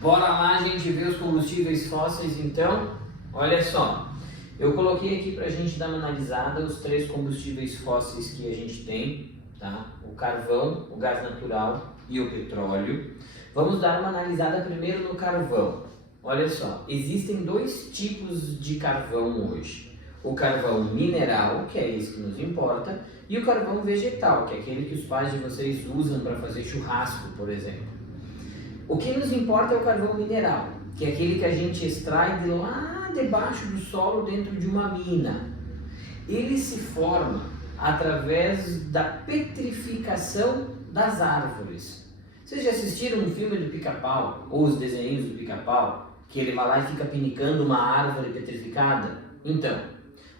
Bora lá, a gente ver os combustíveis fósseis então. Olha só, eu coloquei aqui para a gente dar uma analisada os três combustíveis fósseis que a gente tem, tá? O carvão, o gás natural e o petróleo. Vamos dar uma analisada primeiro no carvão. Olha só, existem dois tipos de carvão hoje. O carvão mineral, que é esse que nos importa, e o carvão vegetal, que é aquele que os pais de vocês usam para fazer churrasco, por exemplo. O que nos importa é o carvão mineral, que é aquele que a gente extrai de lá debaixo do solo dentro de uma mina. Ele se forma através da petrificação das árvores. Vocês já assistiram um filme do Pica-Pau, ou os desenhos do Pica-Pau, que ele vai lá e fica pinicando uma árvore petrificada? Então,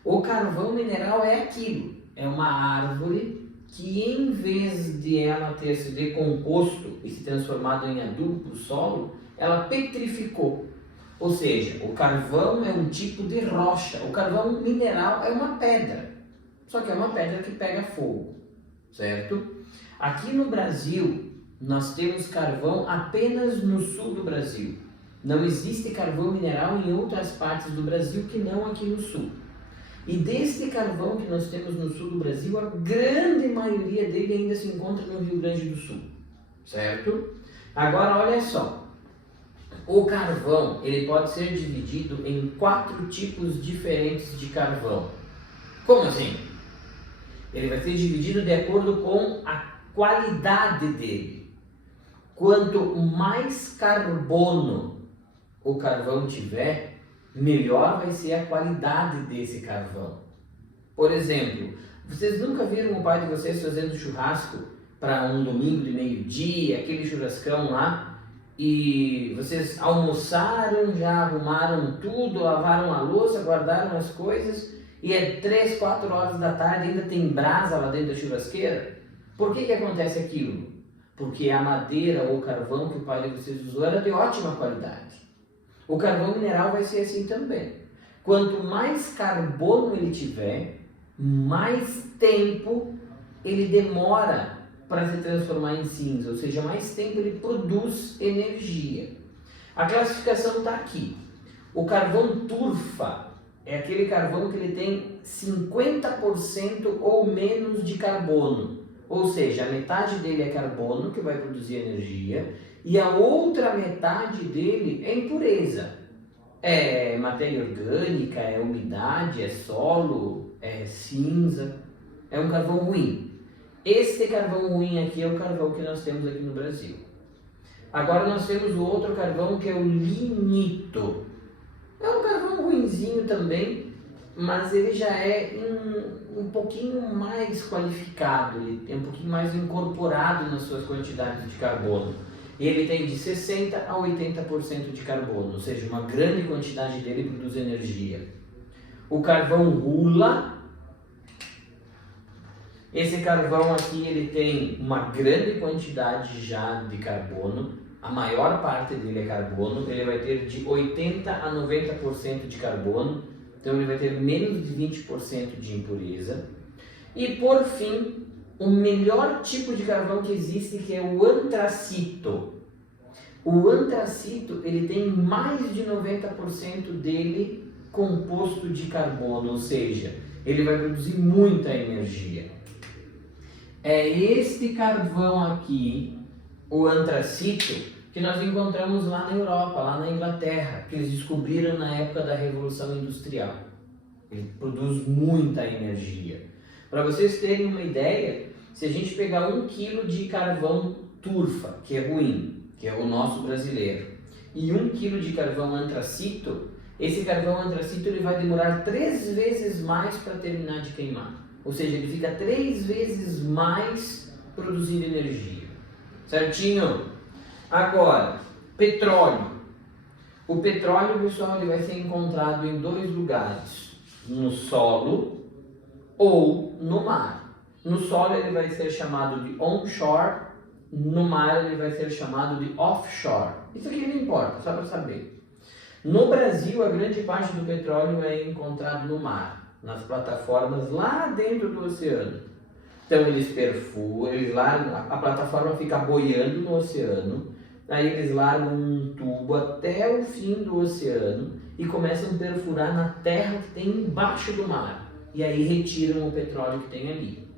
o carvão mineral é aquilo, é uma árvore que em vez de ela ter se decomposto e se transformado em adubo para o solo, ela petrificou. Ou seja, o carvão é um tipo de rocha, o carvão mineral é uma pedra, só que é uma pedra que pega fogo, certo? Aqui no Brasil, nós temos carvão apenas no sul do Brasil. Não existe carvão mineral em outras partes do Brasil que não aqui no sul. E desse carvão que nós temos no sul do Brasil, a grande maioria dele ainda se encontra no Rio Grande do Sul, certo? Agora olha só, o carvão ele pode ser dividido em 4 tipos diferentes de carvão. Como assim? Ele vai ser dividido de acordo com a qualidade dele. Quanto mais carbono o carvão tiver, melhor vai ser a qualidade desse carvão. Por exemplo, vocês nunca viram o pai de vocês fazendo churrasco para um domingo de meio-dia, aquele churrascão lá, e vocês almoçaram, já arrumaram tudo, lavaram a louça, guardaram as coisas, e é 3, 4 horas da tarde ainda tem brasa lá dentro da churrasqueira? Por que acontece aquilo? Porque a madeira ou carvão que o pai de vocês usou era de ótima qualidade. O carvão mineral vai ser assim também. Quanto mais carbono ele tiver, mais tempo ele demora para se transformar em cinza, ou seja, mais tempo ele produz energia. A classificação está aqui. O carvão turfa é aquele carvão que ele tem 50% ou menos de carbono, ou seja, a metade dele é carbono, que vai produzir energia, e a outra metade dele é impureza. É matéria orgânica, é umidade, é solo, é cinza. É um carvão ruim. Este carvão ruim aqui é o carvão que nós temos aqui no Brasil. Agora nós temos o outro carvão que é o lignito. É um carvão ruinzinho também, mas ele já é um pouquinho mais qualificado, ele é um pouquinho mais incorporado nas suas quantidades de carbono. Ele tem de 60% a 80% de carbono, ou seja, uma grande quantidade dele produz energia. O carvão rula, esse carvão aqui ele tem uma grande quantidade já de carbono, a maior parte dele é carbono, ele vai ter de 80% a 90% de carbono, então ele vai ter menos de 20% de impureza. E por fim, o melhor tipo de carvão que existe, que é o antracito. O antracito ele tem mais de 90% dele composto de carbono, ou seja, ele vai produzir muita energia. É este carvão aqui, o antracito, que nós encontramos lá na Europa, lá na Inglaterra, que eles descobriram na época da Revolução Industrial. Ele produz muita energia. Para vocês terem uma ideia, se a gente pegar 1 kg de carvão turfa, que é ruim, que é o nosso brasileiro, e 1 kg de carvão antracito, esse carvão antracito ele vai demorar 3 vezes mais para terminar de queimar. Ou seja, ele fica 3 vezes mais produzindo energia. Certinho? Agora, petróleo. O petróleo, pessoal, ele vai ser encontrado em 2 lugares. No solo ou no mar. No solo ele vai ser chamado de onshore, no mar ele vai ser chamado de offshore. Isso aqui não importa, só para saber. No Brasil, a grande parte do petróleo é encontrado no mar, nas plataformas lá dentro do oceano. Então eles perfuram, a plataforma fica boiando no oceano, Aí eles largam um tubo até o fim do oceano e começam a perfurar na terra que tem embaixo do mar. E aí retiram o petróleo que tem ali.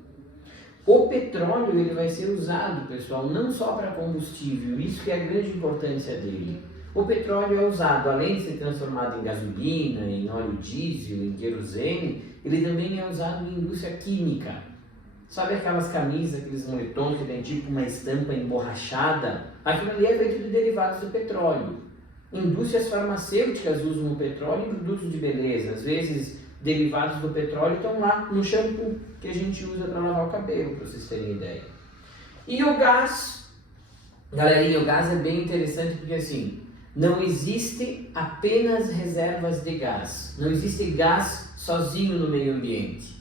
O petróleo ele vai ser usado, pessoal, não só para combustível, isso que é a grande importância dele. O petróleo é usado, além de ser transformado em gasolina, em óleo diesel, em querosene, ele também é usado em indústria química. Sabe aquelas camisas, aqueles moletons que tem tipo uma estampa emborrachada? Aquilo ali é feito de derivados do petróleo. Indústrias farmacêuticas usam o petróleo em produtos de beleza. Às vezes, derivados do petróleo estão lá no shampoo que a gente usa para lavar o cabelo, para vocês terem ideia. E o gás, galerinha, o gás é bem interessante porque assim, não existe apenas reservas de gás. Não existe gás sozinho no meio ambiente.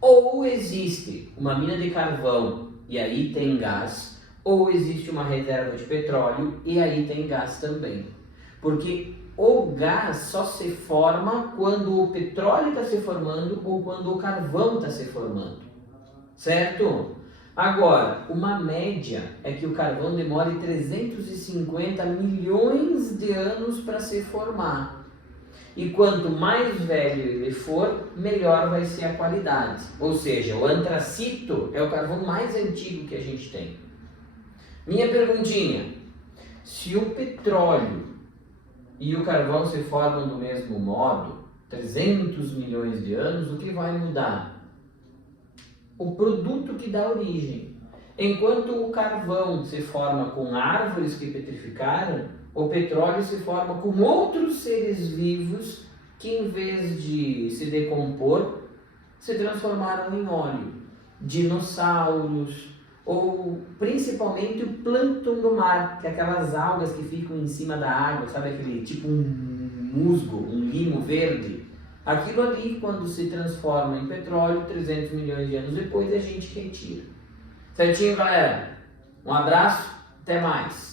Ou existe uma mina de carvão e aí tem gás, ou existe uma reserva de petróleo e aí tem gás também. Porque o gás só se forma quando o petróleo está se formando ou quando o carvão está se formando, certo? Agora, uma média é que o carvão demore 350 milhões de anos para se formar. E quanto mais velho ele for, melhor vai ser a qualidade. Ou seja, o antracito é o carvão mais antigo que a gente tem. Minha perguntinha, se o petróleo e o carvão se formam do mesmo modo, 300 milhões de anos, o que vai mudar? O produto que dá origem. Enquanto o carvão se forma com árvores que petrificaram, o petróleo se forma com outros seres vivos que, em vez de se decompor, se transformaram em óleo. Dinossauros, ou principalmente o plâncton do mar, que é aquelas algas que ficam em cima da água, sabe aquele tipo um musgo, um limo verde? Aquilo ali, quando se transforma em petróleo, 300 milhões de anos depois, a gente retira. Certinho, galera? Um abraço, até mais!